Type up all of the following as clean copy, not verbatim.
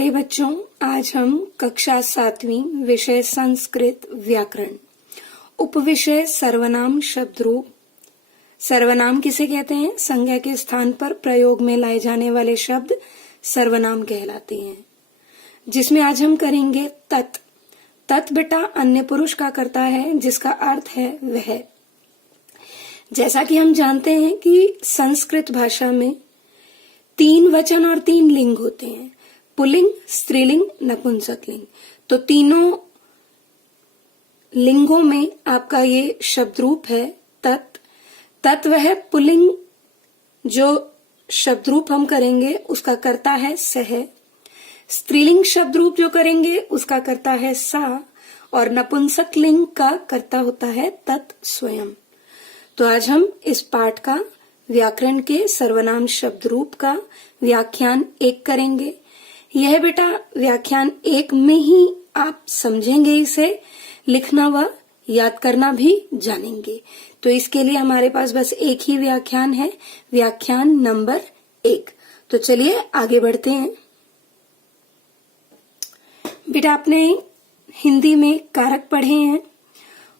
प्यारे बच्चों, आज हम कक्षा 7वीं विषय संस्कृत व्याकरण उपविषय सर्वनाम शब्द रूप। सर्वनाम किसे कहते हैं? संज्ञा के स्थान पर प्रयोग में लाए जाने वाले शब्द सर्वनाम कहलाते हैं, जिसमें आज हम करेंगे तत्। तत् बेटा अन्य पुरुष का कर्ता है, जिसका अर्थ है वह। जैसा कि हम जानते हैं कि संस्कृत भाषा में 3 वचन और 3 लिंग होते हैं, पुल्लिंग, स्त्रीलिंग, नपुंसकलिंग। तो तीनों लिंगों में आपका ये शब्द रूप है तत्। तत् वह पुल्लिंग जो शब्द रूप हम करेंगे उसका कर्ता है सह। स्त्रीलिंग शब्द रूप जो करेंगे उसका कर्ता है सा, और नपुंसक लिंग का कर्ता होता है तत् स्वयं। तो आज हम इस पाठ का व्याकरण के सर्वनाम शब्द रूप का व्याख्यान 1 करेंगे। यह बेटा व्याख्यान 1 में ही आप समझेंगे, इसे लिखना व याद करना भी जानेंगे। तो इसके लिए हमारे पास बस एक ही व्याख्यान है, व्याख्यान नंबर 1। तो चलिए आगे बढ़ते हैं। बेटा आपने हिंदी में कारक पढ़े हैं,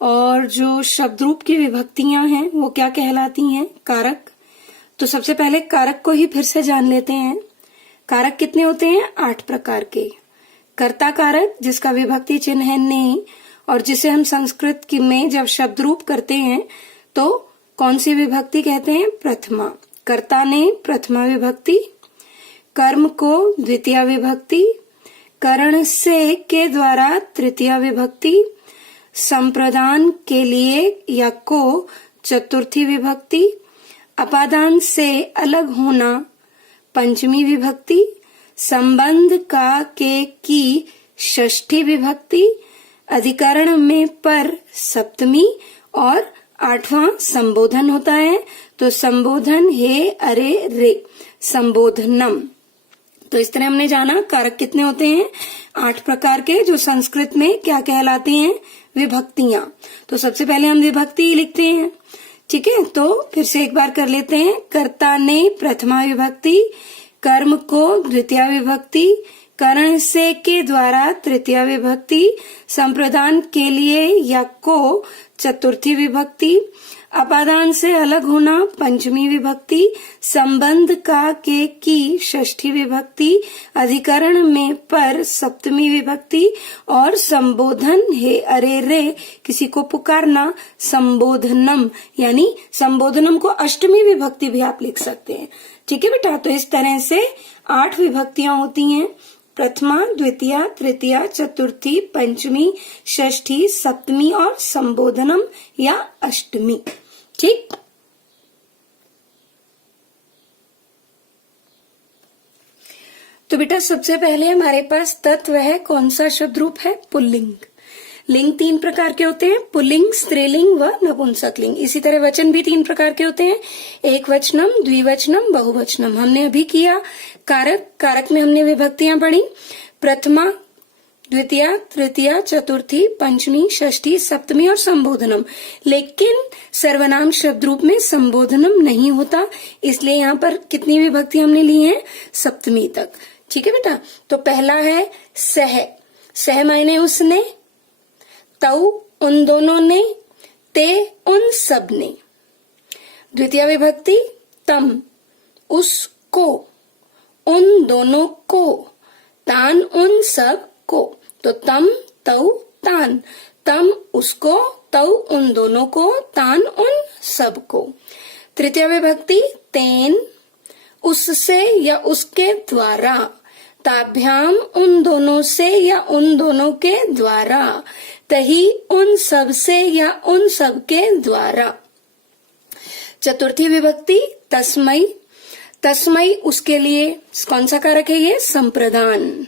और जो शब्द रूप की विभक्तियां हैं वो क्या कहलाती हैं? कारक। तो सबसे पहले कारक को ही फिर से जान लेते हैं। कारक कितने होते हैं? 8 प्रकार के। कर्ता कारक, जिसका विभक्ति चिन्ह है ने, और जिसे हम संस्कृत में जब शब्द रूप करते हैं तो कौन सी विभक्ति कहते हैं? प्रथमा। कर्ता ने प्रथमा विभक्ति। कर्म को द्वितीय विभक्ति। करण से के द्वारा तृतीय विभक्ति। संप्रदान के लिए या को चतुर्थी विभक्ति। अपादान से अलग होना पंचमी विभक्ति। संबंध का के की षष्ठी विभक्ति। अधिकरण में पर सप्तमी, और 8वां संबोधन होता है। तो संबोधन हे अरे रे, संबोधनम। तो इस तरह हमने जाना कारक कितने होते हैं? 8 प्रकार के, जो संस्कृत में क्या कहलाते हैं? विभक्तियां। तो सबसे पहले हम विभक्ति लिखते हैं, ठीक है? तो फिर से एक बार कर लेते हैं। कर्ता ने प्रथमा विभक्ति। कर्म को द्वितीय विभक्ति। करण से के द्वारा तृतीय विभक्ति। संप्रदान के लिए या को चतुर्थी विभक्ति। अपादान से अलग होना पंचमी विभक्ति। संबंध का के की षष्ठी विभक्ति। अधिकरण में पर सप्तमी विभक्ति। और संबोधन हे अरे रे, किसी को पुकारना, संबोधनम। यानी संबोधनम को अष्टमी विभक्ति भी आप लिख सकते हैं, ठीक है बेटा? तो इस तरह से 8 विभक्तियां होती हैं, प्रथमा, द्वितीय, तृतीय, चतुर्थी, पंचमी, षष्ठी, सप्तमी और संबोधनम या अष्टमी, ठीक? तो बेटा सबसे पहले हमारे पास तत्व है, कौन सा शब्द रूप है? पुल्लिंग। लिंग 3 प्रकार के होते हैं, पुल्लिंग, स्त्रीलिंग व नपुंसकलिंग। इसी तरह वचन भी 3 प्रकार के होते हैं, एक वचनम, द्विवचनम, बहुवचनम। हमने अभी किया कारक। कारक में हमने विभक्तियां पढ़ी, प्रथमा, द्वितीय, तृतीय, चतुर्थी, पंचमी, षष्ठी, सप्तमी और संबोधनम। लेकिन सर्वनाम शब्द रूप में संबोधनम नहीं होता, इसलिए यहाँ पर कितनी विभक्ति हमने ली है? सप्तमी तक, ठीक है बेटा? तो पहला है सह। सह मायने उसने, तऊ उन दोनों ने, ते उन सब ने। द्वितीय विभक्ति तम उसको, उन दोनों को, तान उन सब को। तो तम, तऊ, तान। तम उसको, तऊ उन दोनों को, तान उन सब को। तृतीय विभक्ति तेन उससे या उसके द्वारा। ताभ्याम उन दोनों से या उन दोनों के द्वारा। तही उन सब से या उन सब के द्वारा। चतुर्थी विभक्ति तस्मै। तस्मै उसके लिए, कौन सा कारक है ये? संप्रदान।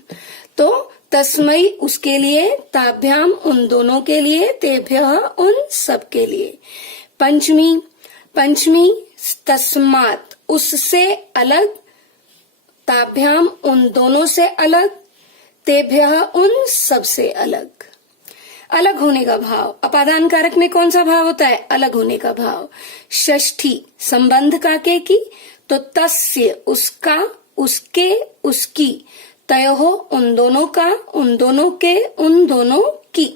तो तस्मै उसके लिए, ताभ्याम उन दोनों के लिए, तेभ्यः उन सब के लिए। पंचमी। पंचमी तस्मात् उससे अलग, ताभ्याम उन दोनों से अलग, तेभ्यः उन सब से अलग। अलग होने का भाव। अपादान कारक में कौन सा भाव होता है? अलग होने का भाव। षष्ठी संबंध का के की, तो तस्य उसका, उसके, उसकी। तयोः उन दोनों का, उन दोनों के, उन दोनों की,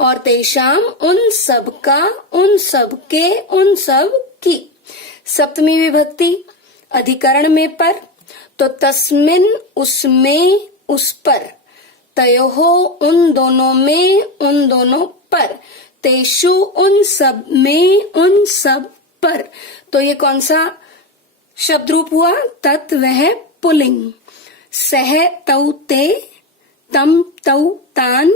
और तेषाम उन सब का, उन सब के, उन सब की। सप्तमी विभक्ति अधिकरण में पर, तो तस्मिन उसमें, उस पर, तयोः उन दोनों में, उन दोनों पर, तेषु उन सब में, उन सब पर। तो ये कौन सा शब्द रूप हुआ? तत् वह पुल्लिंग। सह तौ ते, तम तौ तान,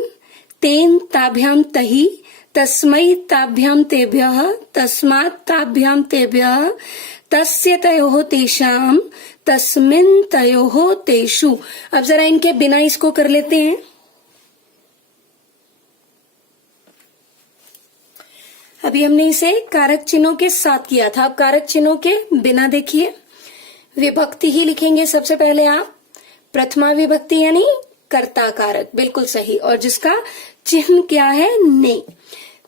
तेन ताभ्याम तहि, तस्मै ताभ्याम तेभ्यः, तस्मात् ताभ्याम तेभ्यः, तस्य तयोः तेषाम, तस्मिन् तयोः तेषु। अब जरा इनके बिना इसको कर लेते हैं। अभी हमने इसे कारक चिन्हों के साथ किया था, अब कारक चिन्हों के बिना देखिए। विभक्ति ही लिखेंगे सबसे पहले आप, प्रथमा विभक्ति यानी कर्ता कारक, बिल्कुल सही, और जिसका चिन्ह क्या है? ने।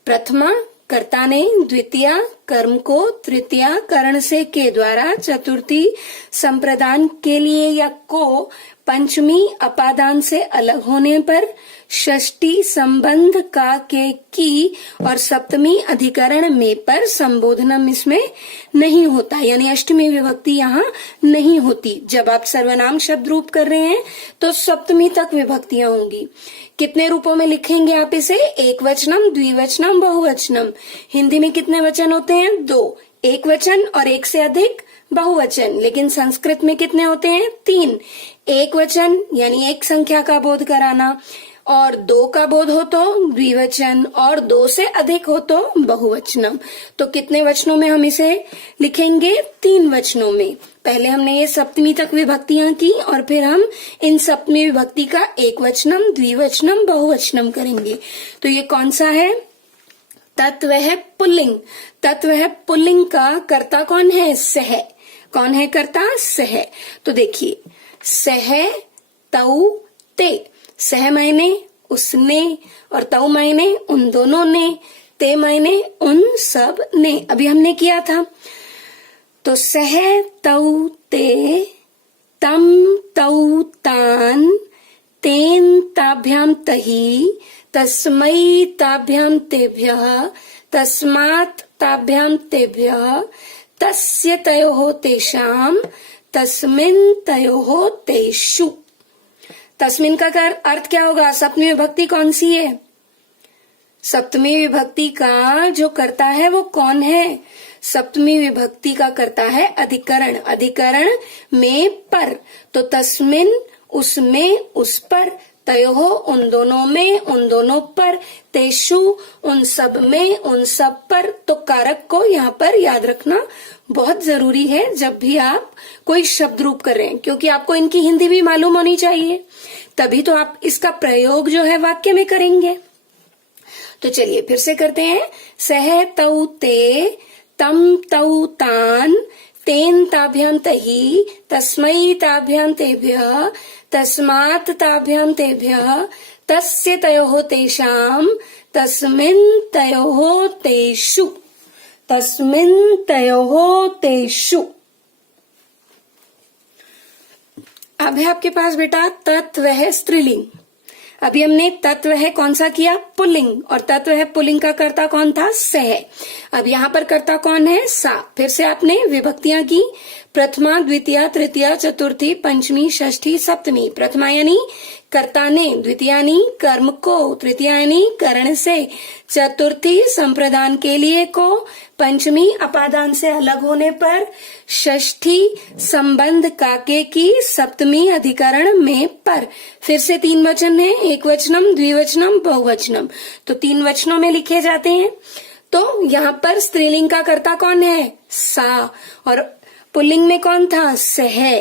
प्रथमा कर्ता ने, द्वितीया कर्म को तृतीया करण से के द्वारा, चतुर्थी संप्रदान के लिए या को, पंचमी अपादान से अलग होने पर, षष्ठी संबंध का के की, और सप्तमी अधिकरण में पर संबोधनम इसमें नहीं होता, यानी अष्टमी विभक्ति यहाँ नहीं होती। जब आप सर्वनाम शब्द रूप कर रहे हैं तो सप्तमी तक विभक्तियां होंगी। कितने रूपों में लिखेंगे आप इसे? एक वचनम, द्विवचनम, बहुवचनम। हिंदी में कितने वचन होते हैं? 2, एक वचन और एक से अधिक बहुवचन। लेकिन संस्कृत में कितने होते हैं? 3, एक वचन यानी एक संख्या का बोध कराना, और 2 का बोध हो तो द्विवचन, और 2 से अधिक हो तो बहुवचनम। तो कितने वचनों में हम इसे लिखेंगे? 3 वचनों में। पहले हमने ये सप्तमी तक विभक्तियां की, और फिर हम इन सप्तमी विभक्ति का एक वचनम, द्विवचनम, बहुवचनम करेंगे। तो ये कौन सा है? तत्व है पुल्लिंग। तत्व है पुल्लिंग का कर्ता कौन है? सह। कौन है कर्ता? सह। तो देखिए, सह तौ ते। सह मायने उसने, और तौ मायने उन दोनों ने, ते मायने उन सब ने। अभी हमने किया था, तो सह तौ ते, तम तौ तान, तेन ताभ्याम तहि, तस्मै ताभ्याम तेभ्यः, तस्मात् ताभ्याम तेभ्यः, तस्य तयोः तेषाम, तस्मिन् तयोः तेषु। तस्मिन का अर्थ क्या होगा? सप्तमी विभक्ति कौन सी है? सप्तमी विभक्ति का जो कर्ता है वो कौन है? सप्तमी विभक्ति का कर्ता है अधिकरण। अधिकरण में पर, तो तस्मिन उसमें, उस पर, तयोः उन दोनों में, उन दोनों पर, तेषु उन सब में, उन सब पर। तो कारक को यहाँ पर याद रखना बहुत जरूरी है जब भी आप कोई शब्द रूप कर रहे हैं, क्योंकि आपको इनकी हिंदी भी मालूम होनी चाहिए, तभी तो आप इसका प्रयोग जो है वाक्य में करेंगे। तो चलिए फिर से करते हैं। सह तौ ते, तम तौ तान, तेन ताभ्याम तहि, तस्मै ताभ्याम तेभ्यः, तस्मात् ताभ्याम तेभ्यः, तस्य तयोः तेषाम, तस्मिन् तयोः तेषु। तस्मिन् तयोः तेषु। अब है आपके पास बेटा तत्व है स्त्रीलिंग। अभी हमने तत्व है कौन सा किया? पुल्लिंग। और तत्व है पुल्लिंग का कर्ता कौन था? सह। अब यहाँ पर कर्ता कौन है? सा। फिर से आपने विभक्तियां की, प्रथमा, द्वितीया, तृतीया, चतुर्थी, पंचमी, षष्ठी, सप्तमी। प्रथमा यानी कर्ता ने, द्वितीया यानी कर्म को, तृतीया यानी करण से, चतुर्थी संप्रदान के लिए को, पंचमी अपादान से अलग होने पर, षष्ठी संबंध काके की, सप्तमी अधिकरण में पर। फिर से 3 वचन है, एक वचनम, द्विवचनम, बहुवचनम। तो 3 वचनों में लिखे जाते हैं। तो यहाँ पर स्त्रीलिंग का कर्ता कौन है? सा। और पुल्लिंग में कौन था? सह।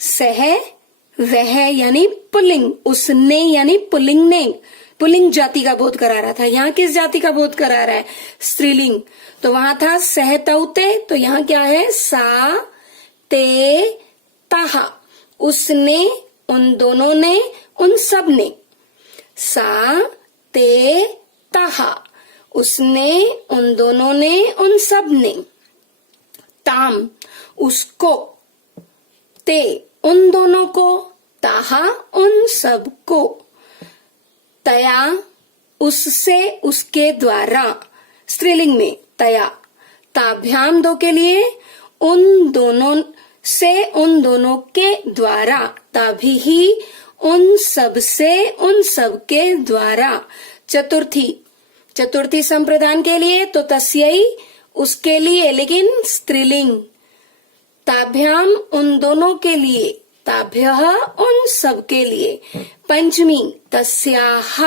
सह वह यानी पुल्लिंग, उसने यानी पुल्लिंग ने, पुल्लिंग जाति का बोध करा रहा था। यहाँ किस जाति का बोध करा रहा है? स्त्रीलिंग। तो वहां था सह तौ ते, तो यहाँ क्या है? सा ते ताहा। उसने, उन दोनों ने, उन सब ने। सा ते ताहा। उसने, उन दोनों ने, उन सब ने। ताम उसको, ते उन दोनों को, ताहा उन सब को, तया उससे उसके द्वारा, स्त्रीलिंग में तया, ताभ्याम दो के लिए, उन दोनों से उन दोनों के द्वारा, ताभी ही उन सब से उन सब के द्वारा, चतुर्थी, चतुर्थी संप्रदान के लिए तो तस्यै उसके लिए, लेकिन स्त्रीलिंग, ताभ्याम उन दोनों के लिए, ताभ्यः उन सब के लिए, पंचमी तस्याः,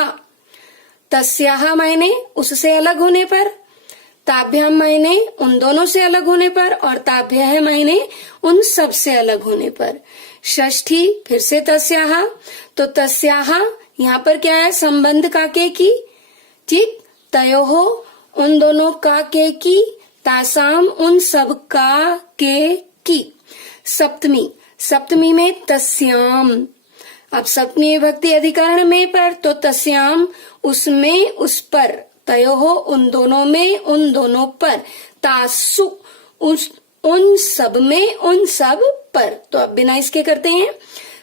तस्याः मायने उससे अलग होने पर, ताभ्याम मायने उन दोनों से अलग होने पर, और ताभ्यः मायने उन सब से अलग होने पर। षष्ठी फिर से तस्याः, तो तस्याः यहाँ पर क्या है, संबंध काके की, ठीक, तयोः उन दोनों का के की, तासाम उन सब का के की। सप्तमी, सप्तमी में तस्याम, अब सप्तमी विभक्ति अधिकरण में पर, तो तस्याम उसमें उस पर, तयोः उन दोनों में उन दोनों पर, तासु उन सब में उन सब पर। तो अब बिना इसके करते हैं,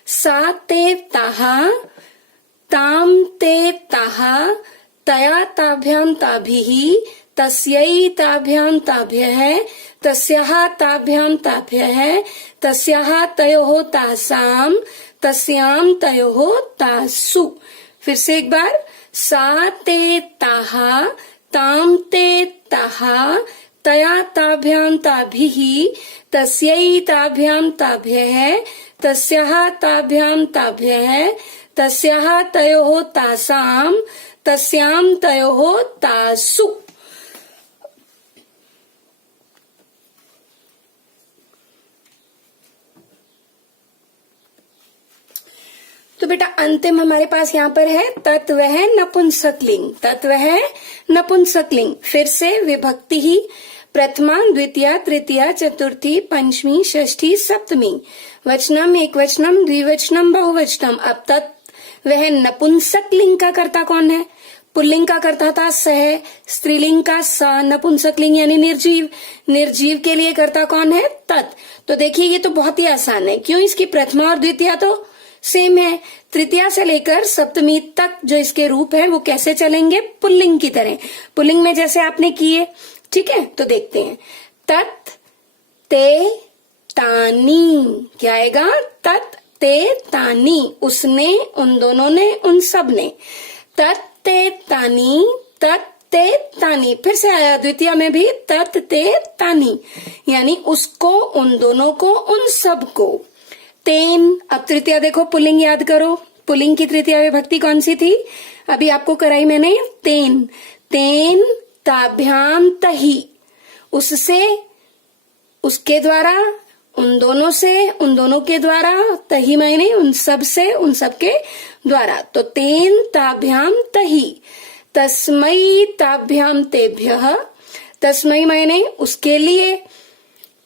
सा ते ताहा, ताम ते ताहा, तया ताभ्याम ताभिः, तस्यै ताभ्याम ताभ्यः, तस्याः ताभ्याम ताभ्यः, तस्याः तयोः तासाम, तस्याम तयोः तासु। फिर से एक बार, सा ते ताहा, ताम ते ताहा, तया ताभ्याम ताभिः, तस्यै ताभ्याम ताभ्यः, तस्याः ताभ्याम ताभ्यः, तस्याः तयोः तासाम, तस्याम तयोः तासु। तो बेटा अंतिम हमारे पास यहाँ पर है तत्व है नपुंसकलिंग, तत्व है नपुंसकलिंग। फिर से विभक्ति ही प्रथमा, द्वितीया, तृतीया, चतुर्थी, पंचमी, षष्ठी, सप्तमी, वचनम, एक वचनम, द्विवचनम, बहुवचनम। अब तत्व है नपुंसकलिंग का कर्ता कौन है, पुल्लिंग का कर्ता था स है, स्त्रीलिंग का स, नपुंसकलिंग यानी निर्जीव, निर्जीव के लिए कर्ता कौन है, तत्। तो देखिए ये तो बहुत ही आसान है, क्यों, इसकी प्रथमा और द्वितीया तो सेम है, तृतीया से लेकर सप्तमी तक जो इसके रूप है वो कैसे चलेंगे, पुल्लिंग की तरह, पुल्लिंग में जैसे आपने किए, ठीक है। तो देखते हैं, तत् ते तानी, क्या आएगा, तत् ते तानी, उसने, उन दोनों ने, उन सब ने, तत् ते तानी, तत् ते तानी। फिर से आया द्वितीया में भी तत् ते तानी, यानी उसको, उन दोनों को, उन सब को। तेन, अब तृतीया देखो, पुल्लिंग याद करो, पुल्लिंग की तृतीया विभक्ति कौन सी थी, अभी आपको कराई मैंने, तेन, तेन ताभ्याम तही, उससे, उसके द्वारा, उन दोनों से, उन दोनों के द्वारा, तही मायने उन सब से, उन सब के द्वारा। तो तेन ताभ्याम तही, तस्मै ताभ्याम तेभ्यः, तस्मै मायने उसके लिए,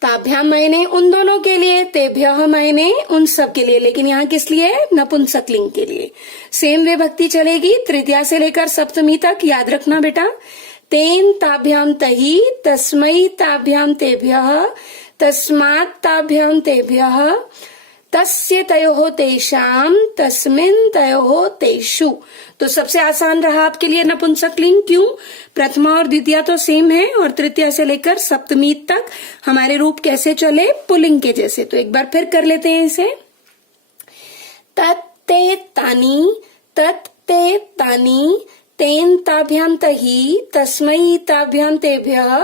ताभ्याम मायने उन दोनों के लिए, तेभ्यः मायने उन सब के लिए, लेकिन यहाँ किस लिए, नपुंसकलिंग के लिए। सेम विभक्ति चलेगी तृतीया से लेकर सप्तमी तक, याद रखना बेटा। तेन ताभ्याम तही, तस्मै ताभ्याम तेभ्यः, तस्मात् ताभ्याम तेभ्यः, तस्य तयोः तेषाम, तस्मिन् तयोः तेषु। तो सबसे आसान रहा आपके लिए नपुंसकलिंग, क्यों, प्रथमा और द्वितीया तो सेम है, और तृतीया से लेकर सप्तमी तक हमारे रूप कैसे चले, पुल्लिंग के जैसे। तो एक बार फिर कर लेते हैं इसे, तत्ते तानी, तत्ते तानी, तेन ताभ्याम तही, तस्मै ताभ्याम तेभ्यः,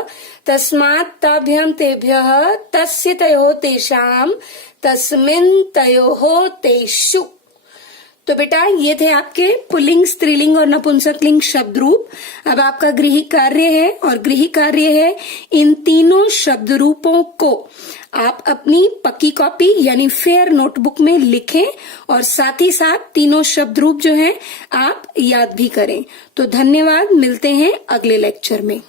तस्मात् ताभ्याम तेभ्यः, तस्य तयोः तेषाम, तस्मिन् तयोः तेषु। तो बेटा ये थे आपके पुल्लिंग, स्त्रीलिंग और नपुंसकलिंग शब्द रूप। अब आपका गृह कार्य है, और गृह कार्य है इन तीनों शब्द रूपों को आप अपनी पक्की कॉपी यानी फेयर नोटबुक में लिखें, और साथ ही साथ तीनों शब्द रूप जो हैं आप याद भी करें। तो धन्यवाद, मिलते हैं अगले लेक्चर में।